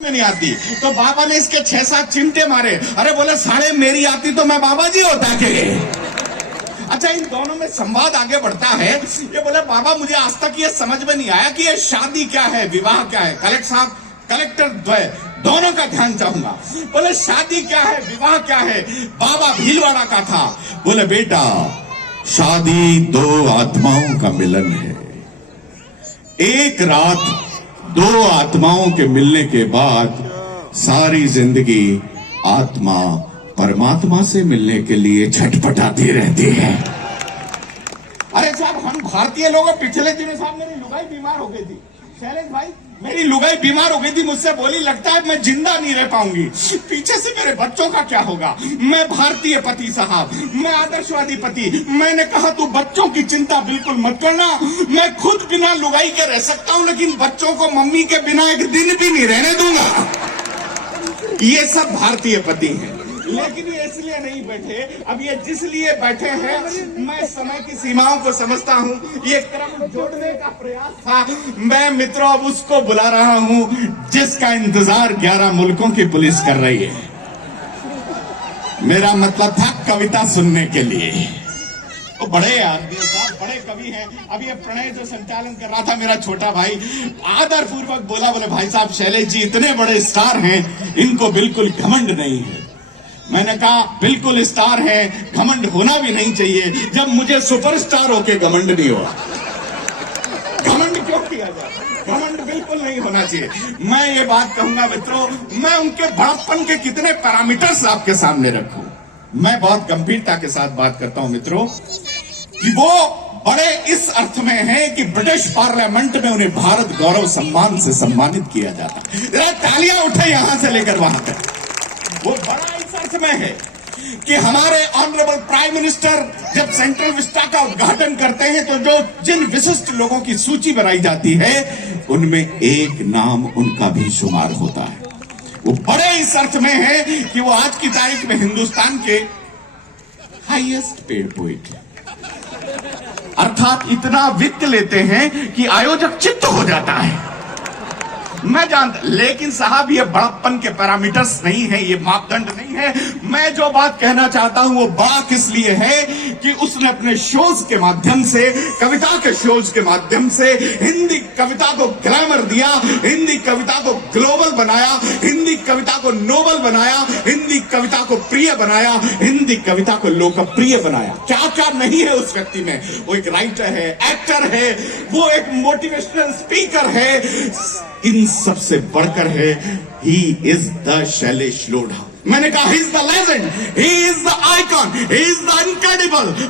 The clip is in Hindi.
नहीं आती तो बाबा ने इसके 6-7 चिमटे मारे। अरे बोले साले मेरी आती तो मैं बाबा जी होता के। अच्छा, इन दोनों में संवाद आगे बढ़ता है। ये बोले बाबा मुझे आज तक ये समझ में नहीं आया कि ये शादी क्या है, विवाह क्या है। कलेक्टर द्वय दोनों का ध्यान चाहूंगा। बोले शादी क्या है, विवाह क्या है। बाबा भीलवाड़ा का था। बोले बेटा शादी दो आत्माओं का मिलन है। एक रात दो आत्माओं के मिलने के बाद सारी जिंदगी आत्मा परमात्मा से मिलने के लिए छटपटाती रहती है। अरे साहब, हम भारतीय लोग पिछले दिनों साहब मेरी लुगाई बीमार हो गई थी। शैलेश भाई, मेरी लुगाई बीमार हो गई थी, मुझसे बोली लगता है मैं जिंदा नहीं रह पाऊंगी। पीछे से मेरे बच्चों का क्या होगा। मैं भारतीय पति साहब, मैं आदर्शवादी पति। मैंने कहा तू बच्चों की चिंता बिल्कुल मत करना, मैं खुद बिना लुगाई के रह सकता हूं, लेकिन बच्चों को मम्मी के बिना एक दिन भी नहीं रहने दूंगा। ये सब भारतीय पति हैं, लेकिन ये इसलिए नहीं बैठे। अब ये जिस लिए बैठे हैं, मैं समय की सीमाओं को समझता हूं। ये क्रम जोड़ने का प्रयास था। मैं मित्रों अब उसको बुला रहा हूं जिसका इंतजार 11 मुल्कों की पुलिस कर रही है। मेरा मतलब था कविता सुनने के लिए। वो बड़े आदमी साहब, बड़े कवि हैं। अब ये प्रणय जो संचालन कर रहा था मेरा छोटा भाई, आदर पूर्वक बोला, बोले भाई साहब शैलेश जी इतने बड़े स्टार हैं, इनको बिल्कुल घमंड नहीं है। मैंने कहा बिल्कुल स्टार है, घमंड होना भी नहीं चाहिए। जब मुझे सुपरस्टार होके घमंड नहीं हुआ, घमंड क्यों किया जाए। घमंड बिल्कुल नहीं होना चाहिए। मैं ये बात कहूंगा मित्रों, मैं उनके बड़प्पन के कितने पैरामीटर्स आपके सामने रखूं। मैं बहुत गंभीरता के साथ बात करता हूं मित्रों कि वो बड़े इस अर्थ में है कि ब्रिटिश पार्लियामेंट में उन्हें भारत गौरव सम्मान से सम्मानित किया जाता। जरा तालियां उठे यहां से लेकर वहां तक। वो बड़ा इस अर्थ में है कि हमारे ऑनरेबल प्राइम मिनिस्टर जब सेंट्रल विस्टा का उद्घाटन करते हैं तो जो जिन विशिष्ट लोगों की सूची बनाई जाती है उनमें एक नाम उनका भी शुमार होता है। वो बड़े इस अर्थ में है कि वो आज की तारीख में हिंदुस्तान के हाईएस्ट पेड पोइट है। अर्थात इतना वित्त लेते हैं कि आयोजक चित्त हो जाता है। मैं जानता, लेकिन साहब ये बड़प्पन के पैरामीटर्स नहीं है, ये मापदंड नहीं है। मैं जो बात कहना चाहता हूं वो बड़ा किस लिए है कि उसने अपने शोज के माध्यम से, कविता के शोज के माध्यम से हिंदी कविता को ग्लैमर दिया, हिंदी कविता को ग्लोबल बनाया, हिंदी कविता को नोबल बनाया, हिंदी कविता को प्रिय बनाया, हिंदी कविता को लोकप्रिय बनाया। क्या क्या नहीं है उस व्यक्ति में। वो एक राइटर है, एक्टर है, वो एक मोटिवेशनल स्पीकर है। इन सबसे बढ़कर है he is the Shailesh Lodha. मैंने कहा he is the legend, he is the icon, he is the incredible.